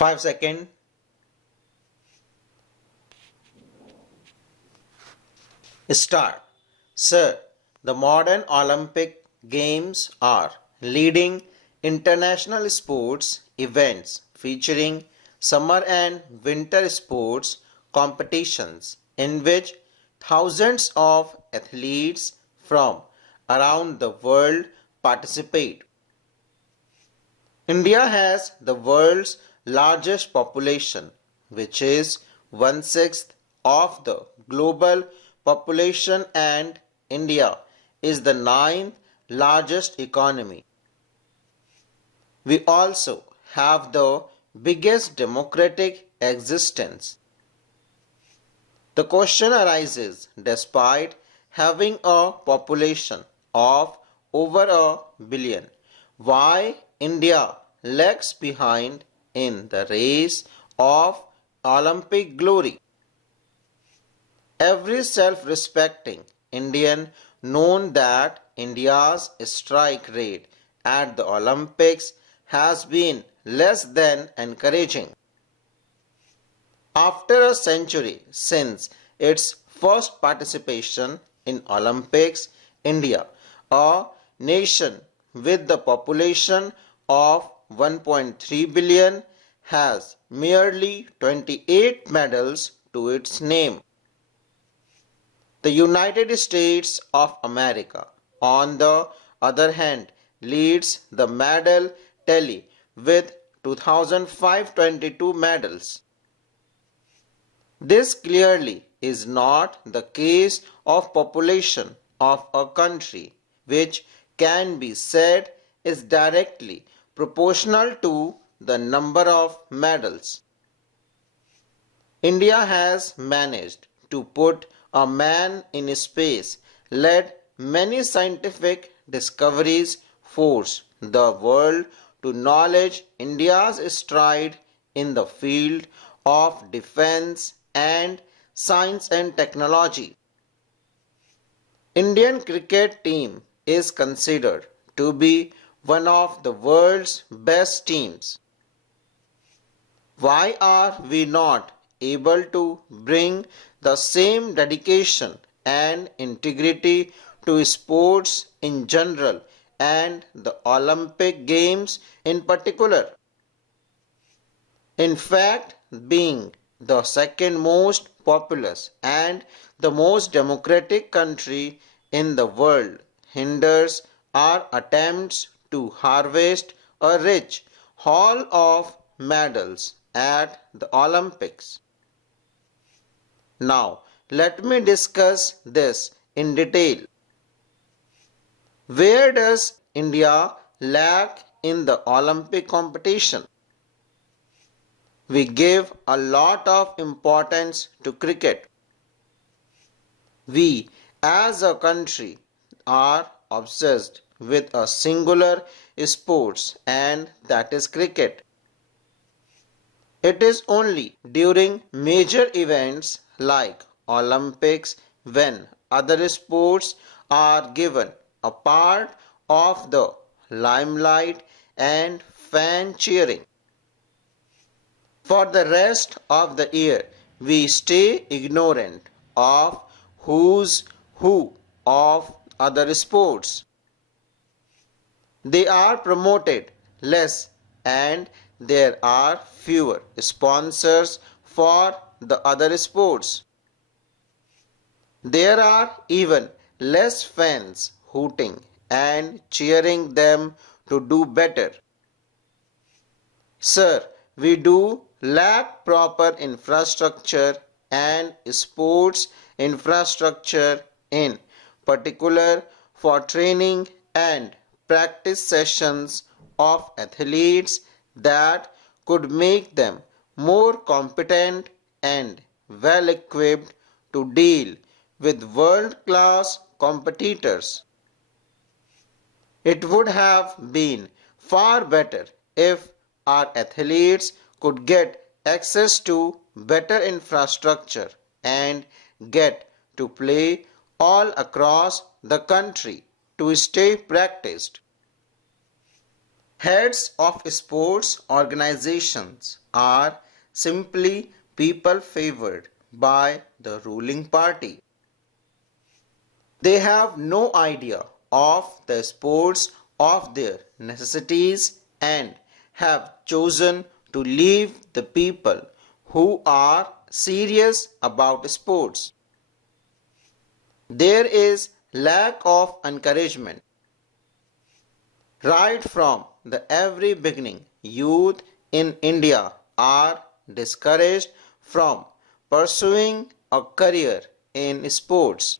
5 seconds. Start. Sir, the modern Olympic Games are leading international sports events featuring summer and winter sports competitions in which thousands of athletes from around the world participate. India has the world's largest population, which is one-sixth of the global population, and India is the ninth largest economy. We also have the biggest democratic existence. The question arises, despite having a population of over a billion, why India lags behind in the race of Olympic glory? Every self-respecting Indian knows that India's strike rate at the Olympics has been less than encouraging. After a century since its first participation in Olympics, India, a nation with the population of 1.3 billion, has merely 28 medals to its name. The United States of America, on the other hand, leads the medal tally with 2,522 medals. This clearly is not the case of population of a country, which can be said is directly proportional to the number of medals. India has managed to put a man in space, led many scientific discoveries, forced the world to acknowledge India's stride in the field of defense and science and technology. Indian cricket team is considered to be one of the world's best teams. Why are we not able to bring the same dedication and integrity to sports in general and the Olympic Games in particular? In fact, being the second most populous and the most democratic country in the world hinders our attempts to harvest a rich haul of medals at the Olympics. Now, let me discuss this in detail. Where does India lag in the Olympic competition? We give a lot of importance to cricket. We as a country are obsessed with a singular sport, and that is cricket. It is only during major events like Olympics when other sports are given a part of the limelight and fan cheering. For the rest of the year, we stay ignorant of who's who of other sports. They are promoted less and there are fewer sponsors for the other sports. There are even less fans hooting and cheering them to do better. Sir, we do lack proper infrastructure and sports infrastructure, in particular for training and practice sessions of athletes that could make them more competent and well equipped to deal with world-class competitors. It would have been far better if our athletes could get access to better infrastructure and get to play all across the country to stay practiced. Heads of sports organizations are simply people favored by the ruling party. They have no idea of the sports of their necessities and have chosen to leave the people who are serious about sports. There is lack of encouragement. Right from the very beginning, youth in India are discouraged from pursuing a career in sports.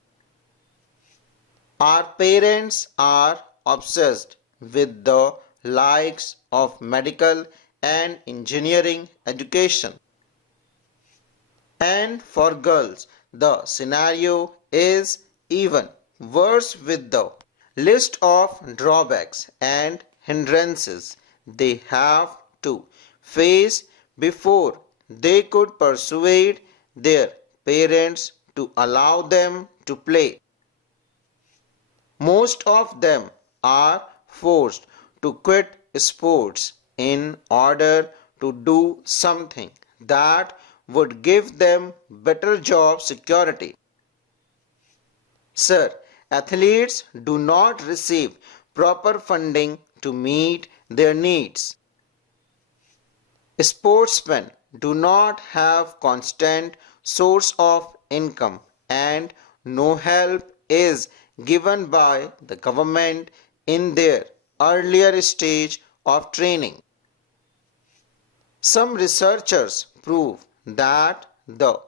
Our parents are obsessed with the likes of medical and engineering education. And for girls, the scenario is even worse with the list of drawbacks and hindrances they have to face before they could persuade their parents to allow them to play. Most of them are forced to quit sports in order to do something that would give them better job security. Sir, athletes do not receive proper funding to meet their needs. Sportsmen do not have constant source of income and no help is given by the government in their earlier stage of training. Some researchers prove that the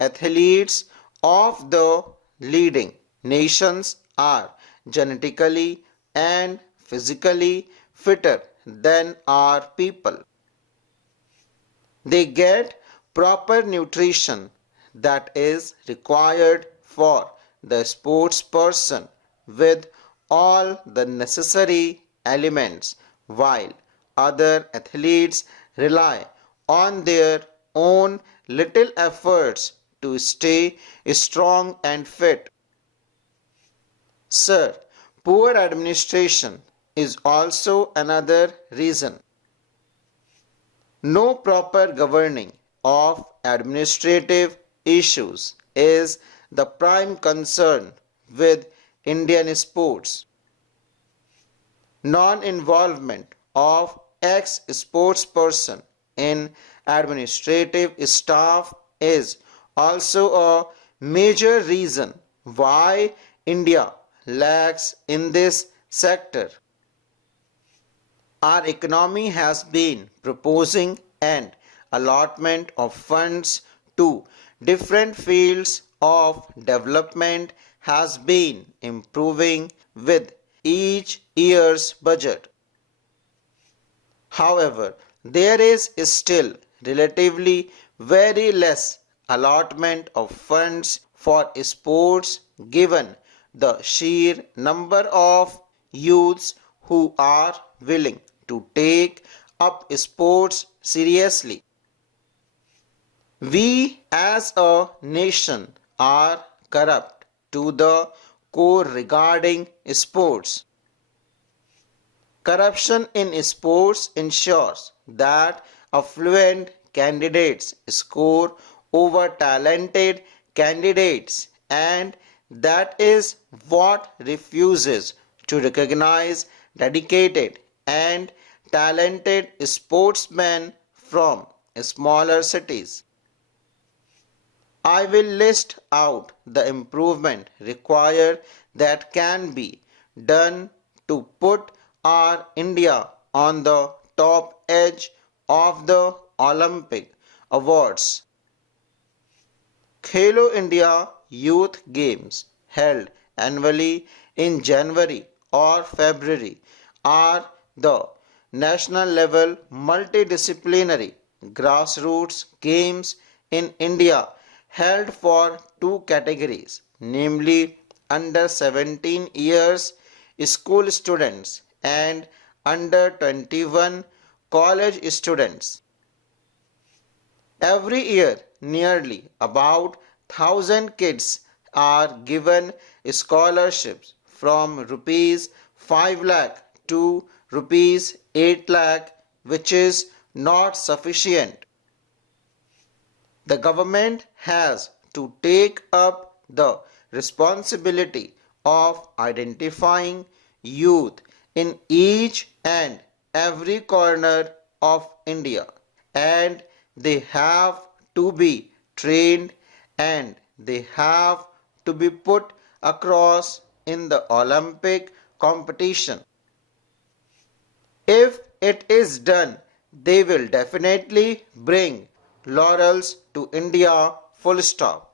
athletes of the leading nations are genetically and physically fitter than our people. They get proper nutrition that is required for the sports person with all the necessary elements, while other athletes rely on their own little efforts to stay strong and fit. Sir, poor administration is also another reason. No proper governing of administrative issues is the prime concern with Indian sports. Non-involvement of ex-sportsperson in administrative staff is also a major reason why India lacks in this sector. Our economy has been proposing an allotment of funds to different fields of development has been improving with each year's budget. However, there is still relatively very less allotment of funds for sports given the sheer number of youths who are willing to take up sports seriously. We as a nation are corrupt to the core regarding sports. Corruption in sports ensures that affluent candidates score over talented candidates, and that is what refuses to recognize dedicated and talented sportsmen from smaller cities. I will list out the improvement required that can be done to put our India on the top edge of the Olympic awards. Khelo India Youth Games held annually in January or February are the national level multidisciplinary grassroots games in India held for two categories, namely under 17 years school students and under 21 college students. Every year, nearly about 1,000 kids are given scholarships from rupees 5 lakh to rupees 8 lakh, which is not sufficient. The government has to take up the responsibility of identifying youth in each and every corner of India, and they have to be trained and they have to be put across in the Olympic competition. If it is done, they will definitely bring laurels to India, full stop.